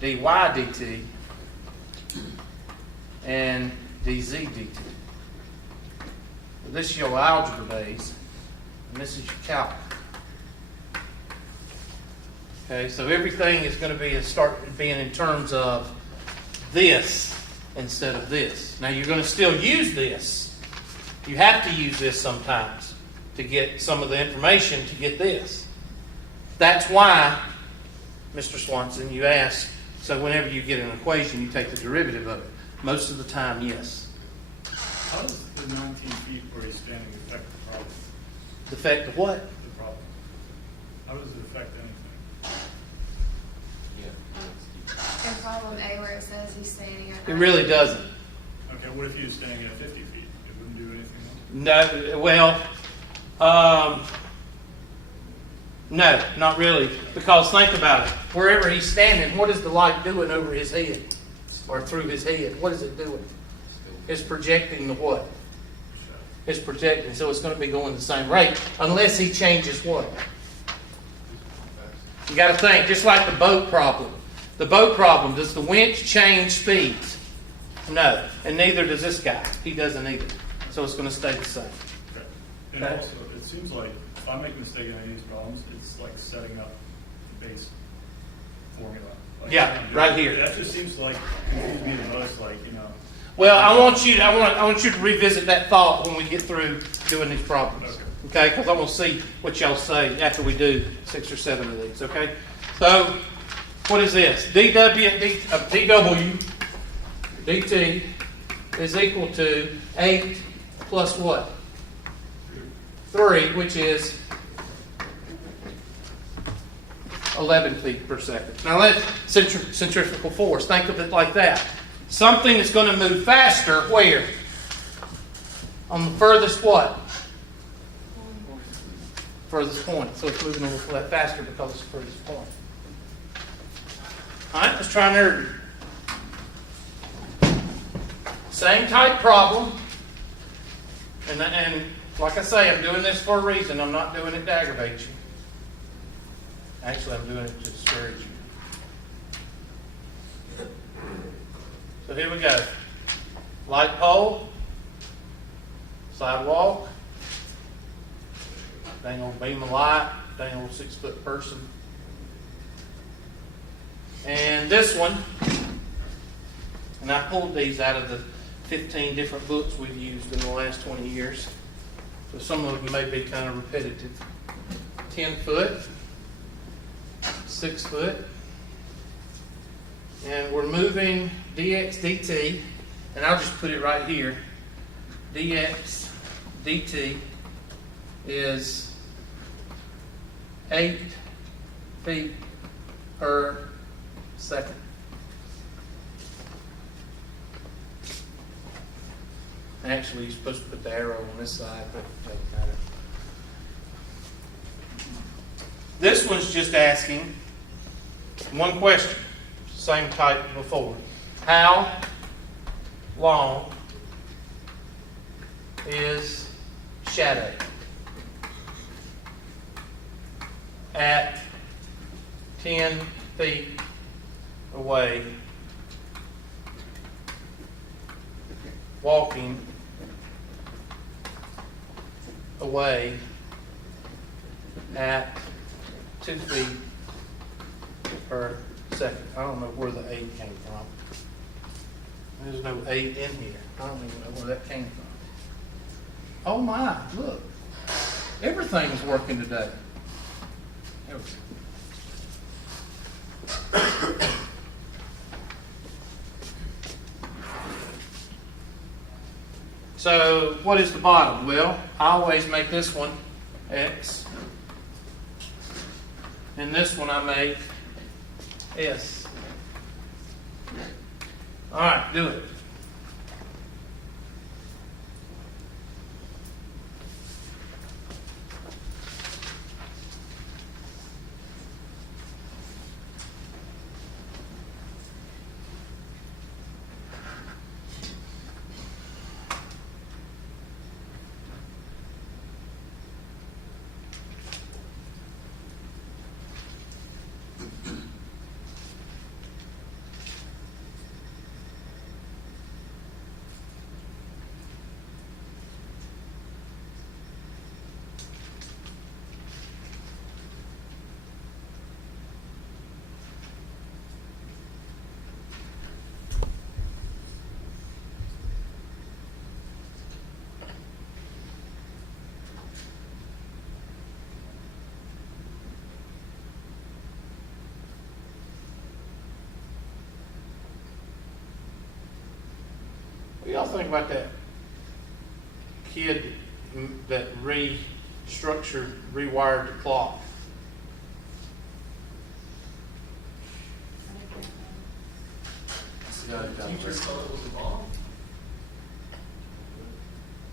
dy dt, and dz dt. This is your algebra days, and this is your calc. Okay, so everything is going to be start being in terms of this instead of this. Now you're going to still use this. You have to use this sometimes to get some of the information to get this. That's why, Mr. Swanson, you ask, so whenever you get an equation, you take the derivative of it. Most of the time, yes. How does the 19 feet where he's standing affect the problem? The effect of what? The problem. How does it affect anything? In problem A where it says he's standing at It really doesn't. Okay, what if he was standing at 50 feet? It wouldn't do anything else? No, well, no, not really. Because think about it. Wherever he's standing, what is the light doing over his head? Or through his head? What is it doing? It's projecting the what? It's projecting, so it's going to be going the same rate. Unless he changes what? You got to think, just like the boat problem. The boat problem, does the winch change speeds? No. And neither does this guy. He doesn't either. So it's going to stay the same. Okay. And Okay. also, it seems like if I make a mistake in any of these problems, it's like setting up the base formula. Like, Yeah, right here. That just seems like confused me the most. Like, you know. Well, I want you to revisit that thought when we get through doing these problems. Okay? Because I want to see what y'all say after we do 6 or 7 of these. Okay? So, what is this? dw dt is equal to 8 plus what? 3, which is 11 feet per second. Now let's centrifugal force. Think of it like that. Something is going to move faster where? On the furthest what? Furthest point. So it's moving a little faster because it's the furthest point. Alright, let's try another. Same type problem. And like I say, I'm doing this for a reason. I'm not doing it to aggravate you. Actually, I'm doing it to discourage you. So here we go. Light pole, sidewalk, dang old beam of light, dang old 6-foot person. And this one, and I pulled these out of the 15 different books we've used in the last 20 years. So some of them may be kind of repetitive. 10 foot, 6 foot, and we're moving dx dt, and I'll just put it right here. Dx dt is 8 feet per second. Actually, you're supposed to put the arrow on this side, but it doesn't matter. This one's just asking one question, same type before. How long is shadow at 10 feet away, walking away at 2 feet per second? I don't know where the 8 came from. There's no 8 in here. I don't even know where that came from. Oh my, look. Everything's working today. Everything. So, what is the bottom? Well, I always make this one X. And this one I make S. Alright, do it. y'all think about that kid that restructured, rewired the clock? Teachers thought it was a bomb.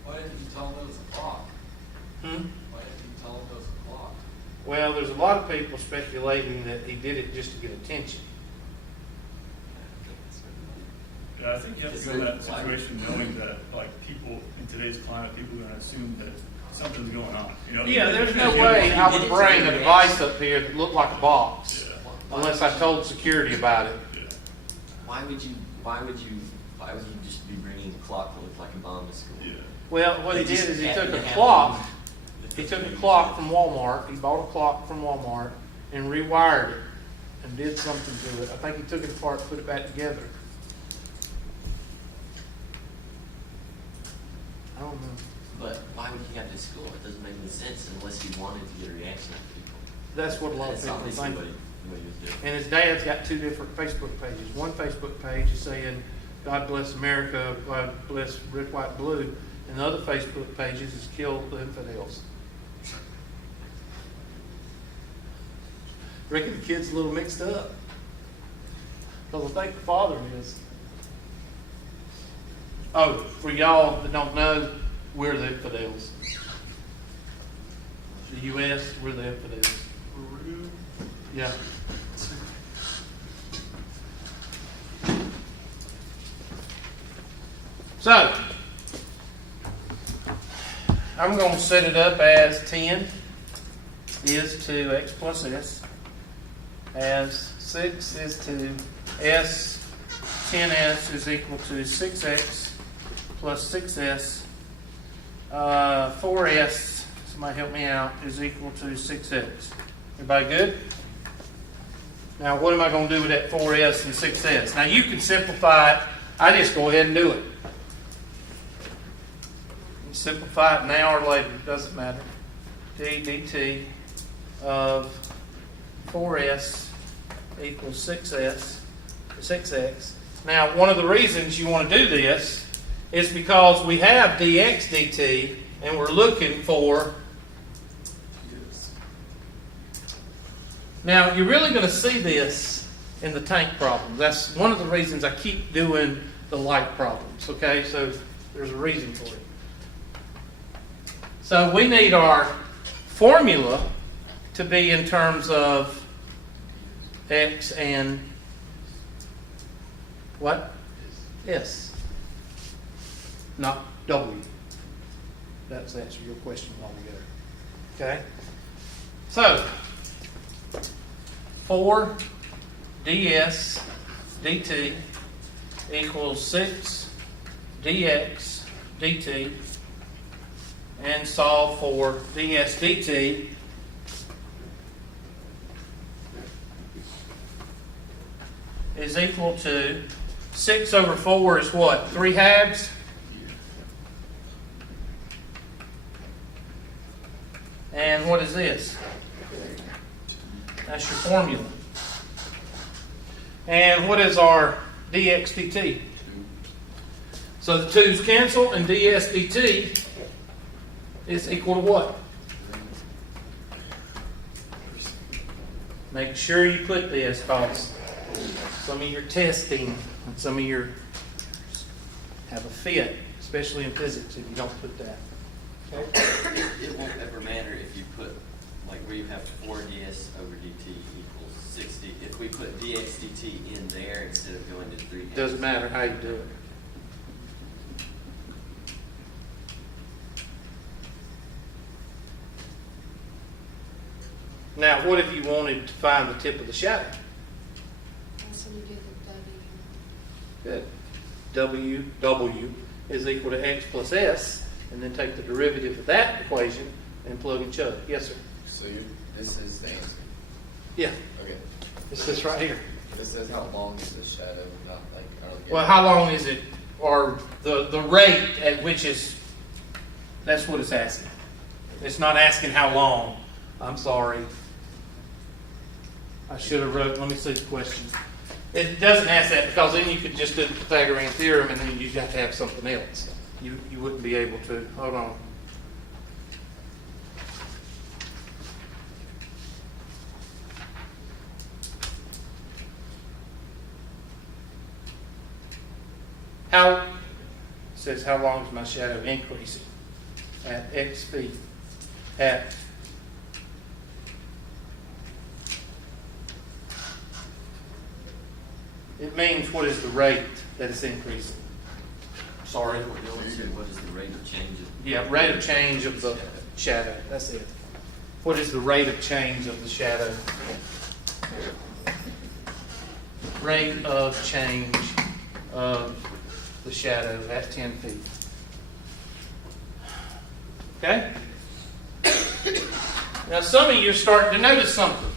Why didn't you tell them it was a clock? Hmm? Why didn't you tell them it was a clock? Well, there's a lot of people speculating that he did it just to get attention. Yeah, I think you have to go in that situation knowing that, like, people in today's climate, people are gonna assume that something's going on, you know? Yeah, there's no way I would bring a device up here that looked like a box Yeah, unless I told security about it. yeah. Why would you just be bringing a clock that looked like a bomb to school? Yeah. Well, what he They did just is he happened took a to have clock. one. He took a clock from Walmart. He bought a clock from Walmart and rewired it and did something to it. I think he took it apart, put it back together. I don't know. But why would he have to school? It doesn't make any sense unless he wanted to get a reaction out of people. That's what a lot of That's people obviously think. what he was doing. And his dad's got two different Facebook pages. One Facebook page is saying, God bless America, God bless red, white, blue. And the other Facebook pages is kill the infidels. Reckon the kid's a little mixed up. Because I think the father is. Oh, for y'all that don't know, we're the infidels. The U.S., we're the infidels. Yeah. So, I'm going to set it up as 10 is to x plus s, as 6 is to s, 10s is equal to 6x plus 6s, 4s, somebody help me out, is equal to 6x. Everybody good? Now, what am I going to do with that 4s and 6s? Now, you can simplify it. I just go ahead and do it. Simplify it now or later, it doesn't matter. D dt of 4s equals 6x. Now, one of the reasons you want to do this is because we have dx dt and we're looking for. Now, you're really going to see this in the tank problem. That's one of the reasons I keep doing the light problems, okay? So there's a reason for it. So we need our formula to be in terms of x and what? S. Not W. That's the answer to your question altogether. Okay? So, 4 ds dt equals 6 dx dt, and solve for ds dt is equal to 6 over 4 is what? 3 halves? And what is this? That's your formula. And what is our dx dt? So the 2's cancel, and ds dt is equal to what? Make sure you put this, because some of your testing and some of your have a fit, especially in physics, if you don't put that. Okay? It won't ever matter if you put, like where you have 4 ds over dt equals 60. If we put dx dt in there instead of going to 3 halves. Doesn't matter how you do it. Now, what if you wanted to find the tip of the shadow? So you do the W. Good. W is equal to x plus s, and then take the derivative of that equation and plug and chug. Yes, sir. So this is the answer. Yeah. Okay. It's this right here. This says how long is the shadow, not like. I don't get Well, it. how long is it, or the rate at which is, that's what it's asking. It's not asking how long. I'm sorry. I should have wrote, let me see the question. It doesn't ask that because then you could just do the Pythagorean theorem and then you'd have to have something else. You wouldn't be able to. Hold on. It says how long is my shadow increasing? At X feet. At it means what is the rate that it's increasing. Sorry. What is the rate of change of? Yeah, rate of change of the shadow. That's it. What is the rate of change of the shadow? Rate of change of the shadow at 10 feet. Okay? Now some of you are starting to notice something.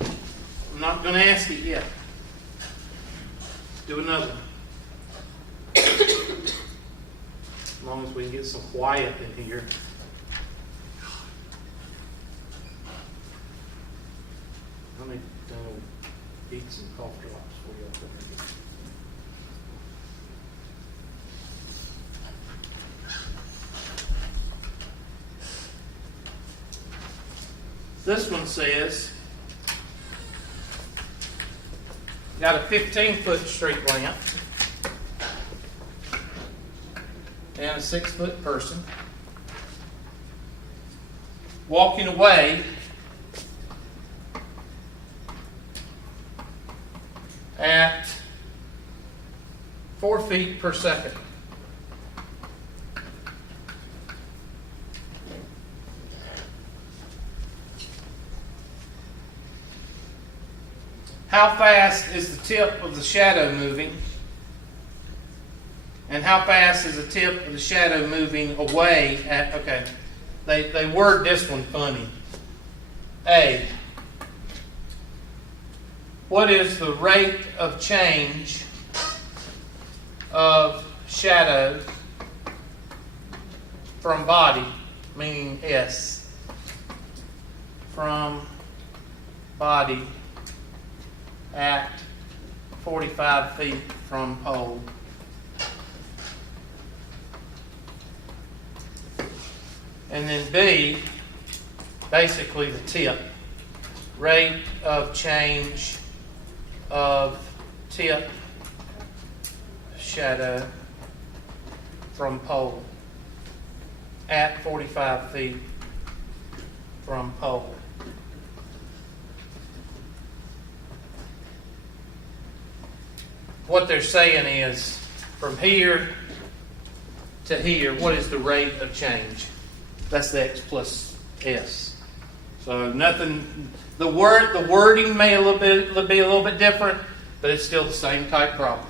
I'm not going to ask it yet. Do another one. As long as we can get some quiet in here. Let me eat some cough drops for you. This one says, got a 15-foot street lamp and a 6-foot person walking away at 4 feet per second. How fast is the tip of the shadow moving? And how fast is the tip of the shadow moving away at, okay, they word this one funny. A, what is the rate of change of shadow from body, meaning S, from body at 45 feet from pole? And then B, basically the tip. Rate of change of tip shadow from pole at 45 feet from pole. What they're saying is from here to here, what is the rate of change? That's the X plus S. So nothing. The wording may be a little bit different, but it's still the same type problem.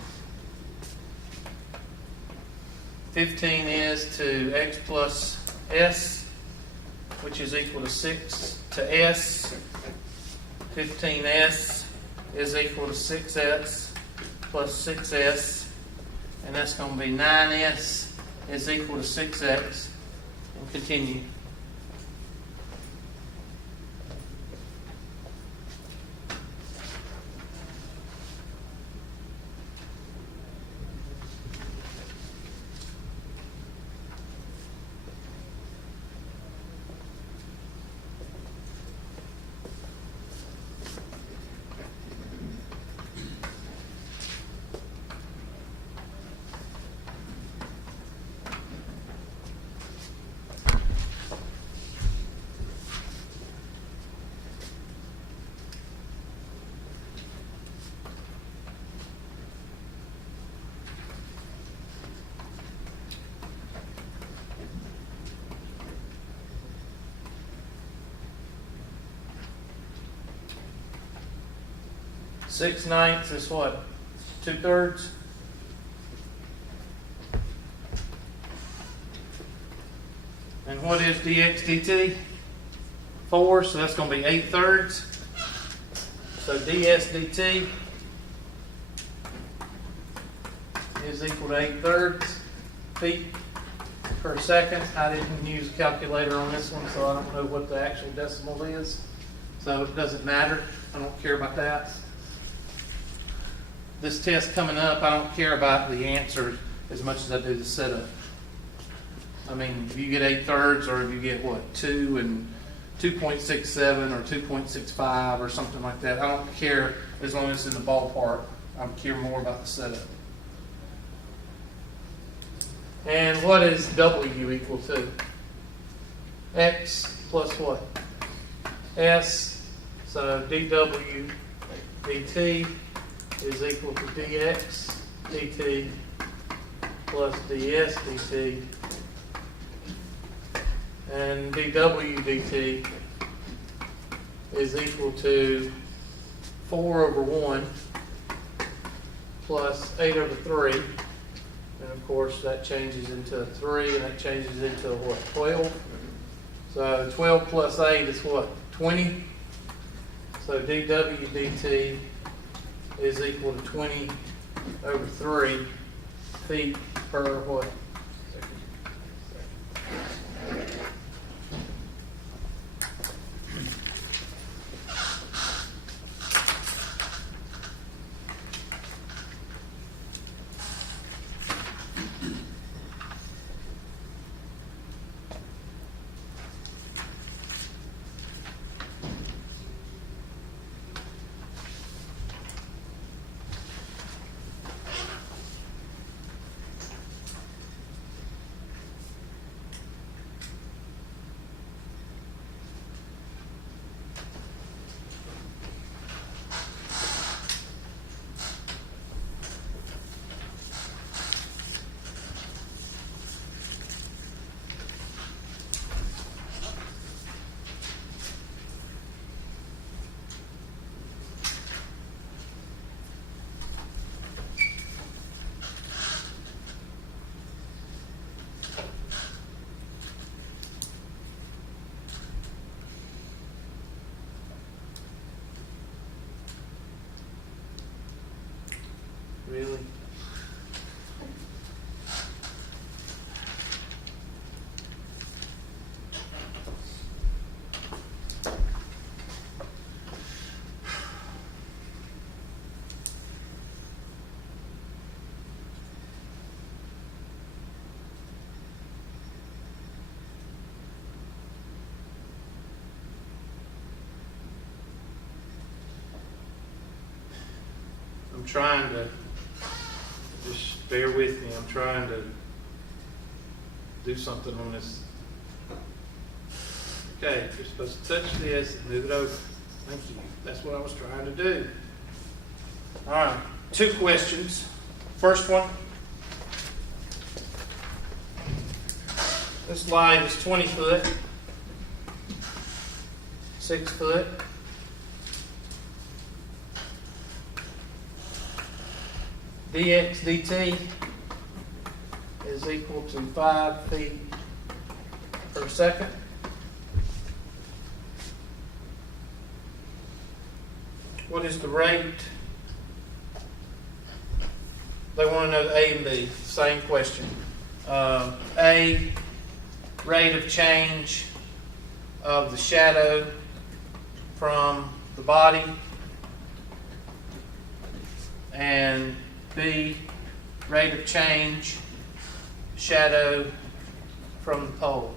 15 is to X plus S, which is equal to 6 to S. 15S is equal to 6S plus 6S, and that's going to be 9S is equal to 6X. And continue. Six ninths is what? 2/3? And what is dx dt? 4, so that's going to be 8/3. So ds dt is equal to 8/3 feet per second. I didn't use a calculator on this one, so I don't know what the actual decimal is. So it doesn't matter. I don't care about that. this test coming up, I don't care about the answers as much as I do the setup. I mean, if you get 8/3 or if you get what, 2 and 2.67 or 2.65 or something like that, I don't care as long as it's in the ballpark. I care more about the setup. And what is W equal to? X plus what? S. So dW dt is equal to dx dt plus ds dt. And dW dt is equal to 4/1 plus 8/3. And of course, that changes into a 3, and that changes into a what, 12? So 12 plus 8 is what, 20? So dW dt is equal to 20/3 feet per what? Really? I'm trying to, just bear with me, I'm trying to do something on this. Okay, you're supposed to touch this and move it over. Thank you. That's what I was trying to do. All right, 2 questions. First one. This line is 20 foot, 6 foot. Dx dt is equal to 5 feet per second. What is the rate? They want to know the A and B. Same question. A, rate of change of the shadow from the body. And B, rate of change, shadow from the pole.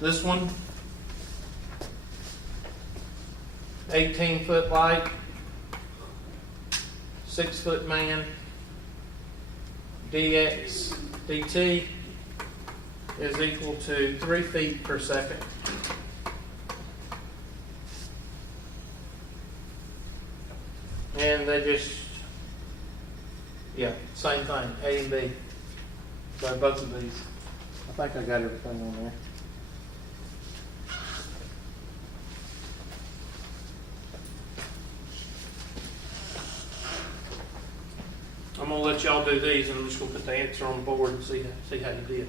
This one, 18-foot light, 6-foot man, dx dt is equal to 3 feet per second. And they just, yeah, same thing, A and B. So both of these. I think I got everything on there. I'm gonna let y'all do these, and I'm just gonna put the answer on the board and see how you did.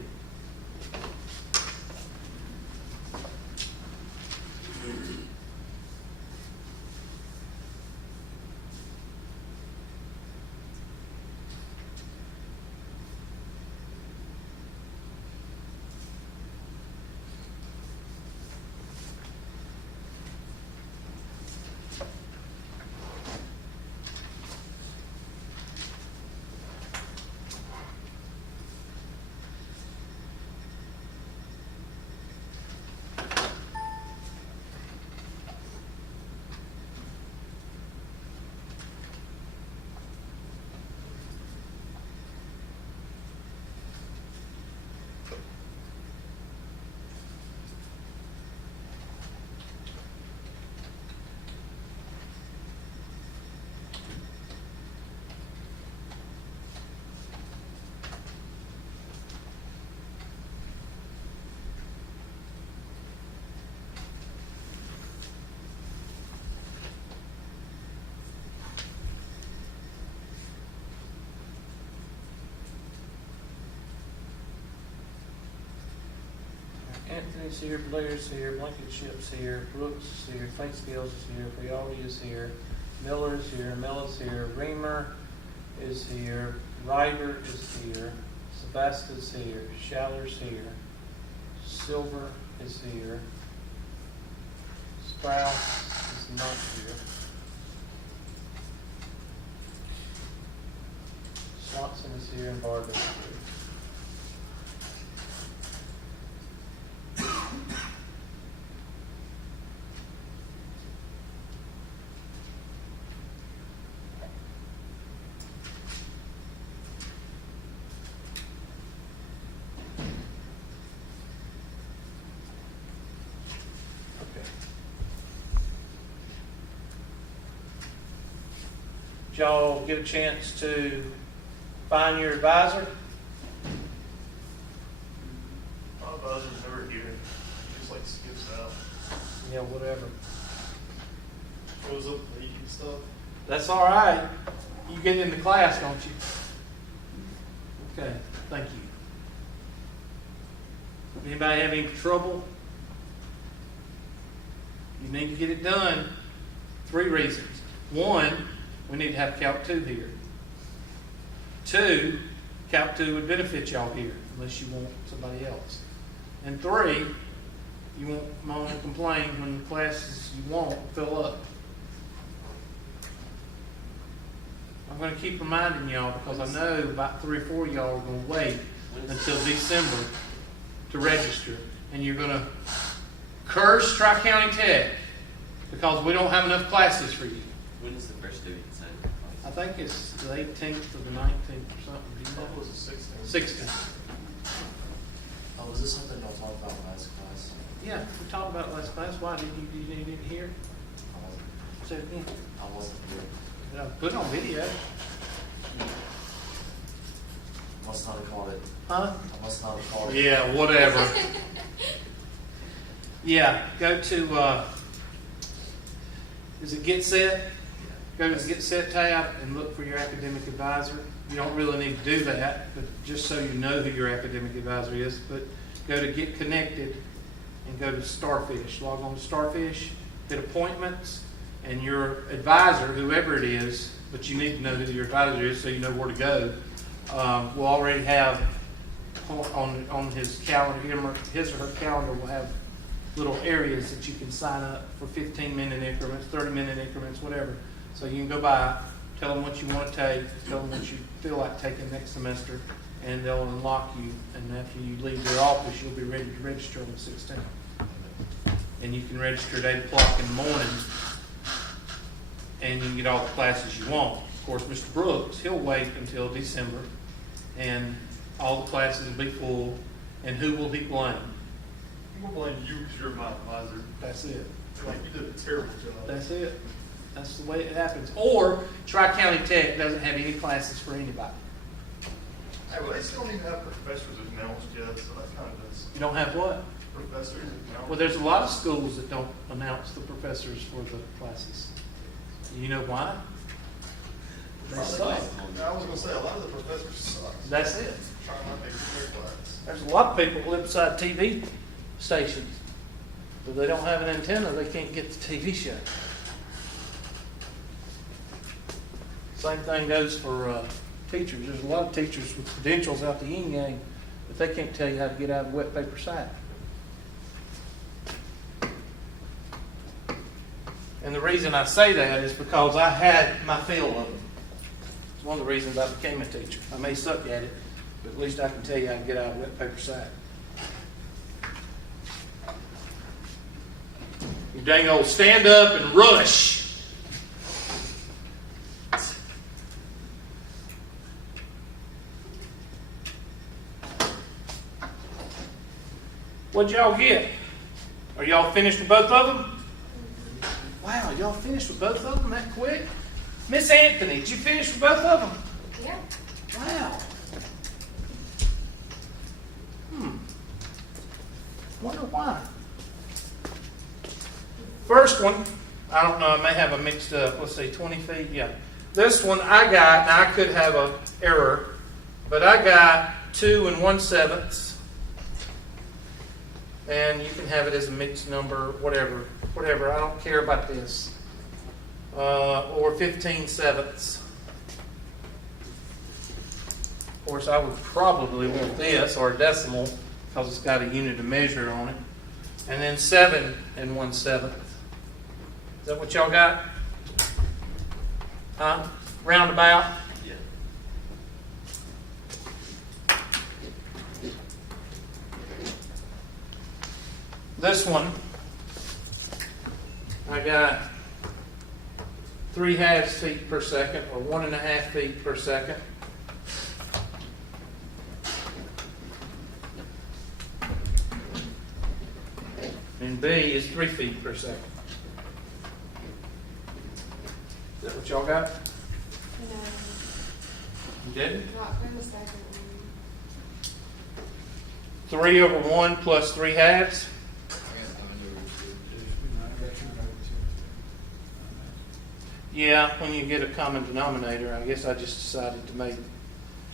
Anthony's here, Blair's here, Blankenship's here, Brooks is here, Thanksgiv's is here, Priori is here, Miller is here, Mella's here, Reamer is here, Ryder is here, Sebastian's here, Shaller's here, Silver is here, Sprouse is not here. Swanson is here and Barber is here. Okay. Did y'all get a chance to find your advisor? My advisor's never here. He just like skips out. Yeah, whatever. Shows up late and stuff. That's all right. You get into class, don't you? Okay, thank you. Anybody have any trouble? You need to get it done. 3 reasons. 1, we need to have Calc 2 here. 2, Calc 2 would benefit y'all here, unless you want somebody else. And 3, you won't moan and complain when the classes you want fill up. I'm going to keep reminding y'all because I know about 3 or 4 of y'all are going to wait until December to register. And you're going to curse Tri-County Tech because we don't have enough classes for you. When is the first student sign? I think it's the 18th or the 19th or something. Do you know? That was the 16th. 16th. Oh, was this something y'all talked about last class? Yeah, we talked about it last class. Why didn't you didn't hear? I wasn't, Say it again. I wasn't here. Yeah, put it on video. Must not have called it. Huh? I must not have called it. Yeah, whatever. Yeah, go to, is it Get Set? Go to the Get Set tab and look for your academic advisor. You don't really need to do that, but just so you know who your academic advisor is. But go to Get Connected and go to Starfish. Log on to Starfish, hit Appointments, and your advisor, whoever it is, but you need to know who your advisor is so you know where to go, will already have on his calendar, his or her calendar will have little areas that you can sign up for 15-minute increments, 30-minute increments, whatever. So you can go by, tell them what you want to take, tell them what you feel like taking next semester, and they'll unlock you. And after you leave their office, you'll be ready to register on the 16th. And you can register at 8 o'clock in the morning, and you can get all the classes you want. Of course, Mr. Brooks, he'll wait until December, and all the classes will be full. And who will he blame? I'm gonna blame you because you're my advisor. That's it. Like you did a terrible job. That's it. That's the way it happens. Or Tri-County Tech doesn't have any classes for anybody. Hey, well, they still need to have professors announced yet, so that kind of does. You don't have what? Professors announced. Well, there's a lot of schools that don't announce the professors for the classes. You know why? They suck. I was gonna say, a lot of the professors suck. That's it. Trying not to take their class. There's a lot of people who live beside TV stations. If they don't have an antenna, they can't get the TV show. Same thing goes for teachers. There's a lot of teachers with credentials out the yin yang, but they can't tell you how to get out of a wet paper sack. And the reason I say that is because I had my fill of them. It's one of the reasons I became a teacher. I may suck at it, but at least I can tell you how to get out of a wet paper sack. You dang old stand up and rush. What'd y'all get? Are y'all finished with both of them? Wow, y'all finished with both of them that quick? Miss Anthony, did you finish with both of them? Yeah. Wow. Wonder why. First one, I don't know, I may have a mixed up. Let's see, 20 feet, yeah. This one I got, now I could have an error, but I got 2 1/7. and you can have it as a mixed number, whatever, I don't care about this. Or 15/7. Of course, I would probably want this, or a decimal, because it's got a unit of measure on it. And then 7 1/7. Is that what y'all got? Huh? Roundabout? Yeah. This one, I got 3/2 feet per second, or 1.5 feet per second. And B is 3 feet per second. Is that what y'all got? No, You didn't? not for the second one. 3/1 plus 3/2. I guess I'm gonna do Yeah, when you get a common denominator, I guess I just decided to make.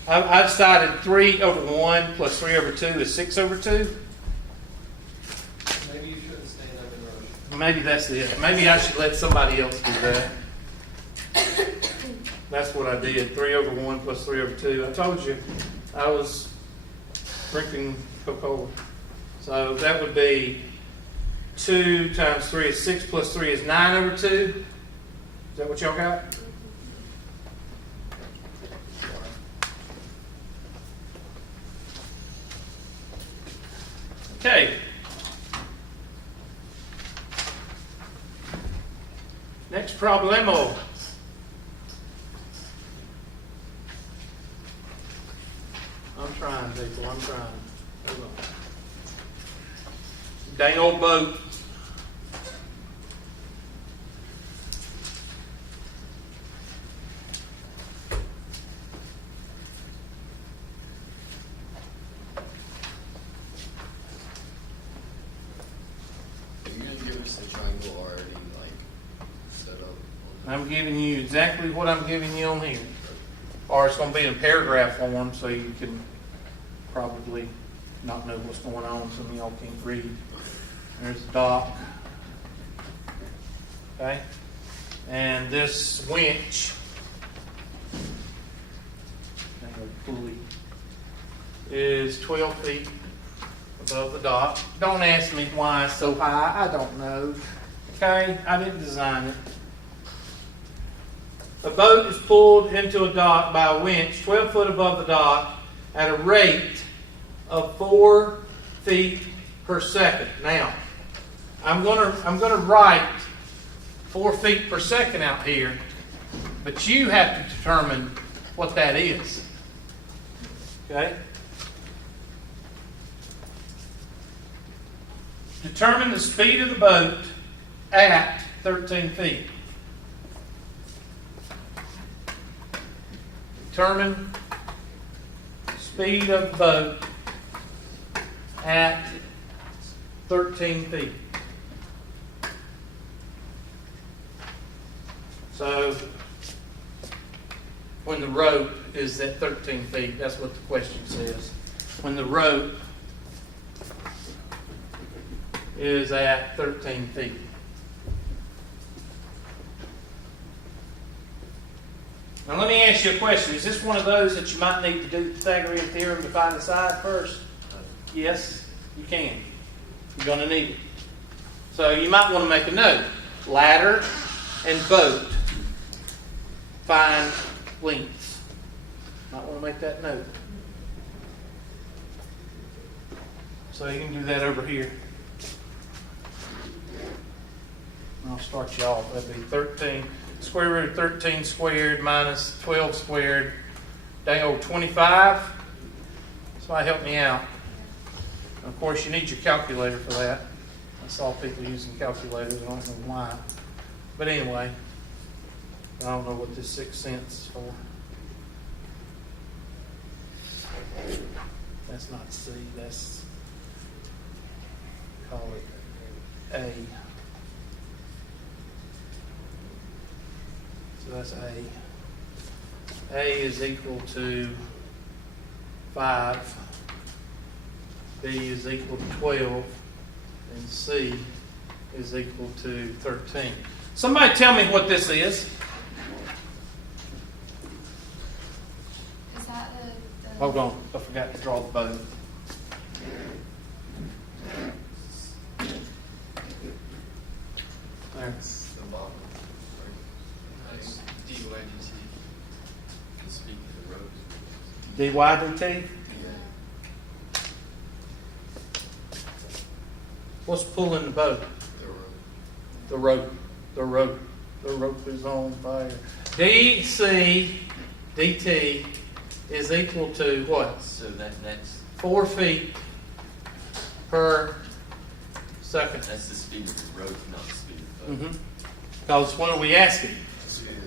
I decided 3/1 plus 3/2 is 6/2. Maybe you shouldn't stand up and rush. Maybe that's it. Maybe I should let somebody else do that. That's what I did. 3/1 plus 3/2. I told you I was drinking Coca-Cola. So that would be 2 times 3 is 6 plus 3 is 9/2. Is that what y'all got? Okay. Next problemo. I'm trying, people. I'm trying. Hold on. Dang old boat. Are you gonna give us the triangle already, like, set up? I'm giving you exactly what I'm giving you on here. Or it's going to be in paragraph form so you can probably not know what's going on. Some of y'all can't read. There's the dock. Okay? And this winch, pulley, is 12 feet above the dock. Don't ask me why it's so high. I don't know. Okay? I didn't design it. A boat is pulled into a dock by a winch 12 foot above the dock at a rate of 4 feet per second. Now, I'm gonna write 4 feet per second out here, but you have to determine what that is. Okay? Determine the speed of the boat at 13 feet. Determine speed of the boat at 13 feet. So, when the rope is at 13 feet, that's what the question says. When the rope is at 13 feet. Now let me ask you a question. Is this one of those that you might need to do the Pythagorean theorem to find the side first? Yes, you can. You're going to need it. So you might want to make a note. Ladder and boat. Find lengths. Might want to make that note. So you can do that over here. I'll start you off. That'd be 13. Square root of 13 squared minus 12 squared. Dang old 25. Somebody help me out. And of course, you need your calculator for that. I saw people using calculators. I don't know why. But anyway, I don't know what this 6 cents is for. That's not C. That's, call it A. So that's A. A is equal to 5. B is equal to 12. and C is equal to 13. Somebody tell me what this is. Is that the? Hold on, I forgot to draw the bow. There. It's the bottom. Right? That's DYDT. The speed of the road. dy dt? Yeah. What's pulling the boat? The road. The rope. The rope is on fire. dc dt is equal to what? So that's 4 feet per second. that's the speed of the road, not the speed of the boat. Because what are we asking?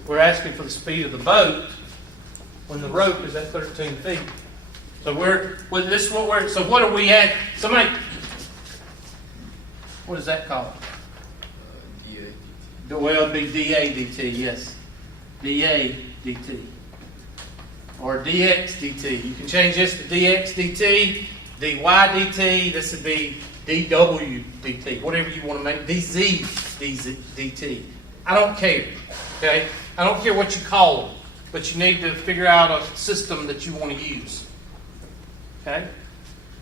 We're asking for the speed of the boat when the rope is at 13 feet. So so what are we at? Somebody, what is that called? DADT. Well, it'd be dA dt, yes. dA dt. Or dx dt. You can change this to dx dt, dy dt. This would be dw dt. Whatever you want to make. dz dt. I don't care. Okay? I don't care what you call them. But you need to figure out a system that you want to use. Okay?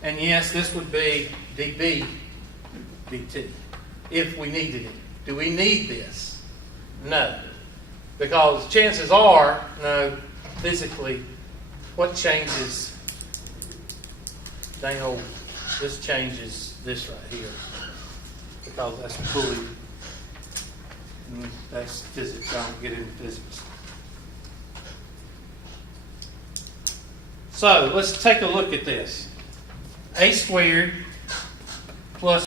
And yes, this would be dB dt. If we needed it. Do we need this? No. Because chances are, no, physically, what changes? Dang old, this changes this right here. Because that's pulley. That's physics. I don't get into physics. So let's take a look at this. A squared plus